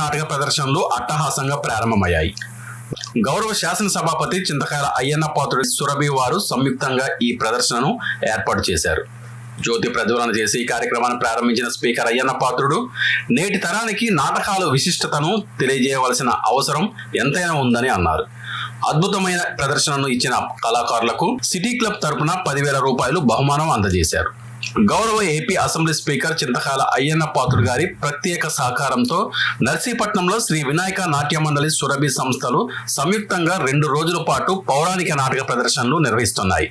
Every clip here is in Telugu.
నాటక ప్రదర్శనలు అట్టహాసంగా ప్రారంభమయ్యాయి. గౌరవ శాసనసభాపతి చింతకాయల అయ్యన్న పాత్రుడి సురభి వారు సంయుక్తంగా ఈ ప్రదర్శనను ఏర్పాటు చేశారు. జ్యోతి ప్రజ్వలన చేసి ఈ కార్యక్రమాన్ని ప్రారంభించిన స్పీకర్ అయ్యన్న పాత్రుడు నేటి తరానికి నాటకాల విశిష్టతను తెలియజేయవలసిన అవసరం ఎంతైనా ఉందని అన్నారు. అద్భుతమైన ప్రదర్శనను ఇచ్చిన కళాకారులకు సిటీ క్లబ్ తరపున 10,000 రూపాయలు బహుమానం అందజేశారు. గౌరవ ఏపీ అసెంబ్లీ స్పీకర్ చింతకాయల అయ్యన్న పాత్రుడు గారి ప్రత్యేక సహకారంతో నర్సీపట్నంలో శ్రీ వినాయక నాట్య మండలి సురభి సంస్థలు సంయుక్తంగా 2 రోజుల పాటు పౌరాణిక నాటక ప్రదర్శనలు నిర్వహిస్తున్నాయి.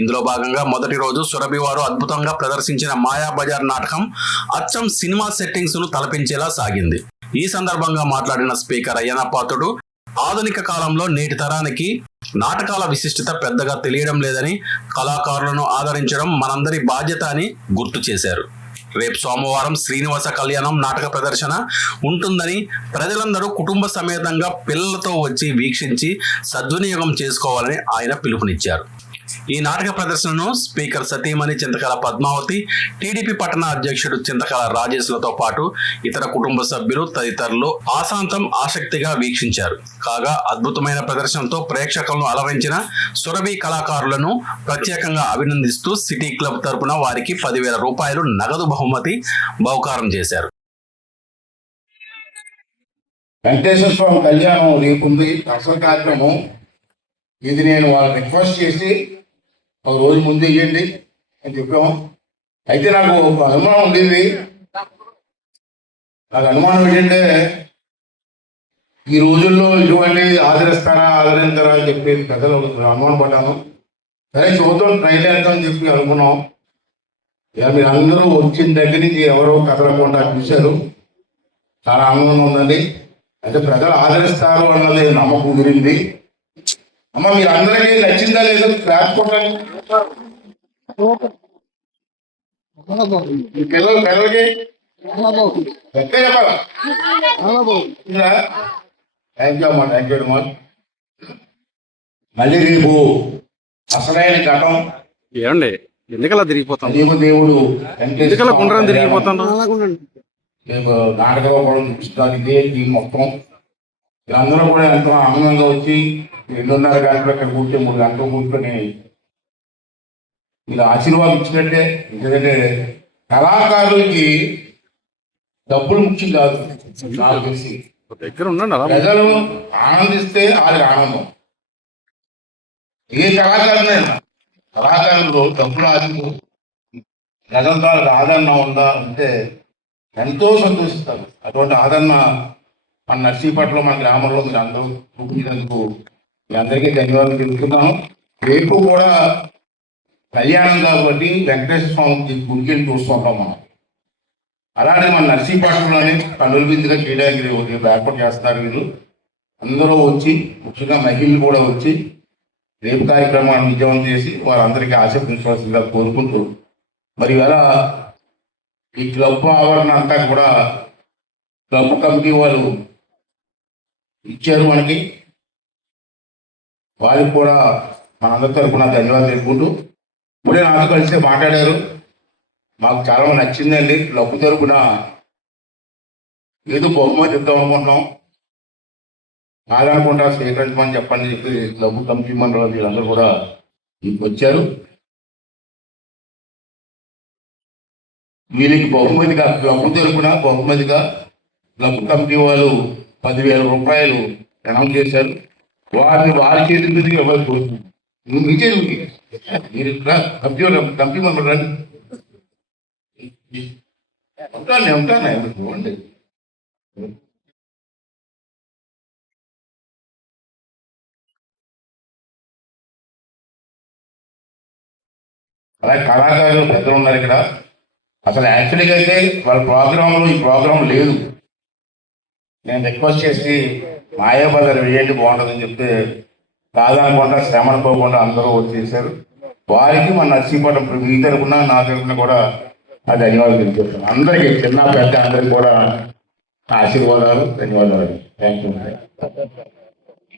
ఇందులో భాగంగా మొదటి రోజు సురభి వారు అద్భుతంగా ప్రదర్శించిన మాయాబజార్ నాటకం అచ్చం సినిమా సెట్టింగ్స్ ను తలపించేలా సాగింది. ఈ సందర్భంగా మాట్లాడిన స్పీకర్ అయ్యన్న పాత్రుడు ఆధునిక కాలంలో నేటి తరానికి నాటకాల విశిష్టత పెద్దగా తెలియడం లేదని, కళాకారులను ఆదరించడం మనందరి బాధ్యత అని గుర్తు చేశారు. రేపు సోమవారం శ్రీనివాస కళ్యాణం నాటక ప్రదర్శన ఉంటుందని, ప్రజలందరూ కుటుంబ సమేతంగా పిల్లలతో వచ్చి వీక్షించి సద్వినియోగం చేసుకోవాలని ఆయన పిలుపునిచ్చారు. ఈ నాటక ప్రదర్శనను స్పీకర్ సతీమణి చింతకాయల పద్మావతి, టీడీపీ పట్టణ అధ్యక్షుడు చింతకాయల రాజేష్లతో పాటు ఇతర కుటుంబ సభ్యులు తదితరులు ఆశాంతం ఆసక్తిగా వీక్షించారు. కాగా అద్భుతమైన ప్రదర్శనతో ప్రేక్షకులను అలరించిన సురభి కళాకారులను ప్రత్యేకంగా అభినందిస్తూ సిటీ క్లబ్ తరపున వారికి 10,000 రూపాయలు నగదు బహుమతి బహుకారం చేశారు. వెంకటేశ్వర స్వామి కళ్యాణం రేపుంది, అసలు కార్యక్రమం ఇది. నేను వాళ్ళని రిక్వెస్ట్ చేసి ఒక రోజు ముందు ఇవ్వండి అని చెప్పాము. అయితే నాకు ఒక అనుమానం ఉండేది. నాకు అనుమానం ఏంటంటే ఈ రోజుల్లో ఇటువంటి ఆదరిస్తారా ఆదరించారా అని చెప్పి పెద్దలు అనుమానం పడ్డాను. సరే చూద్దాం, ట్రై చేద్దామని చెప్పి అనుకున్నాం. ఇక మీరు అందరూ వచ్చిన దగ్గర నుంచి ఎవరో కదలకుండా చూశారు. చాలా ఆనందంగా ఉందండి. అయితే ప్రజలు ఆదరిస్తారు అన్నది నమ్మకం కుదిరింది. అమ్మ మీరు అందరికీ నచ్చిందా లేదో రాసుకోండి. పిల్లలకి ఎక్కడ చెప్పాలి. థ్యాంక్ యూ అమ్మా, థ్యాంక్ యూ అమ్మా. మళ్ళీ రేపు అసలైన ఘటం ఏమండి ఎందుకలా తిరిగిపోతాం, దేవుడు ఎందుకలా గుండ్రం తిరిగిపోతాం. రేపు నాటకంలో కూడా చూపిస్తారు. ఇదే ఈ మొత్తం అందరూ కూడా ఎంతో ఆనందంగా వచ్చి 2:30 గంటలు ఇక్కడ కూర్చొని 3 గంటలు కూర్చొని మీరు ఆశీర్వాదం ఇచ్చినట్టే. ఎందుకంటే కళాకారులకి డబ్బులు ముఖ్యం కాదు. నాకు తెలిసి దగ్గర ఉండండి, ప్రజలు ఆనందిస్తే వాళ్ళకి ఆనందం. ఏ కళాకారునైనా కళాకారులు డబ్బులు ఆశలు ప్రజలతో ఆదరణ ఉందా అంటే ఎంతో సంతోషిస్తారు. అటువంటి ఆదరణ మన నర్సీపట్నంలో మన గ్రామంలో మీరు అందరూ చూపించినందుకు మీ అందరికీ ధన్యవాదాలు తెలుపుతున్నాను. రేపు కూడా కళ్యాణం కాబట్టి వెంకటేశ్వర స్వామికి గుడికి చూస్తుంటాం మనం. అలానే మన నర్సీపట్నంలోనే కన్నుల విందుగా చేయడానికి ఏర్పాటు చేస్తారు. వీళ్ళు అందరూ వచ్చి, ముఖ్యంగా మహిళలు కూడా వచ్చి రేపు కార్యక్రమాన్ని విజయవంతం చేసి వారందరికీ ఆశీర్వదించవలసిందిగా కోరుకుంటూ, మరి ఇవాళ ఈ క్లబ్ ఆవరణ అంతా కూడా క్లబ్ కమిటీ వాళ్ళు ఇచ్చారు మనకి. వారికి కూడా మనందరి తరఫున ధన్యవాదాలు తెలుపుకుంటూ, ఇప్పుడే నాతో కలిసి మాట్లాడారు. మాకు చాలా నచ్చిందండి. క్లబ్ తరఫున ఏదో బహుమతి ఇద్దాం అనుకుంటున్నాం, కాదనుకుంటా స్వీకరించమని చెప్పండి చెప్పి క్లబ్ కమిటీ మెంబర్లు వీళ్ళందరూ కూడా వచ్చారు. వీళ్ళకి బహుమతిగా క్లబ్ తరఫున బహుమతిగా క్లబ్ కమిటీ వాళ్ళు 10,000 రూపాయలు అనౌన్స్ చేశారు. వారిని వారి చేతుల మీదకి ఎవరు కోరుతుంది మీ చేతులకి. మీరు కమిటీ మెంబర్ రండి. ఉంటాను చూడండి. అలాగే కళాకారులు పెద్దలు ఉన్నారు ఇక్కడ. అసలు యాక్చువల్గా అయితే వాళ్ళ ప్రోగ్రాంలో ఈ ప్రోగ్రాం లేదు. నేను రిక్వెస్ట్ చేసి మాయాబజార్ వేయండి బాగుంటుందని చెప్తే కాదనుకుంటా శ్రమ అనుకోకుండా అందరూ వచ్చేసారు. వారికి మన నర్సీపట్నం మీ తరఫున నా తరఫున కూడా ధన్యవాదాలు తెలియజేస్తాను. అందరికీ చిన్న పెద్ద అందరికీ కూడా ఆశీర్వాదాలు, ధన్యవాదాలు. Thank you.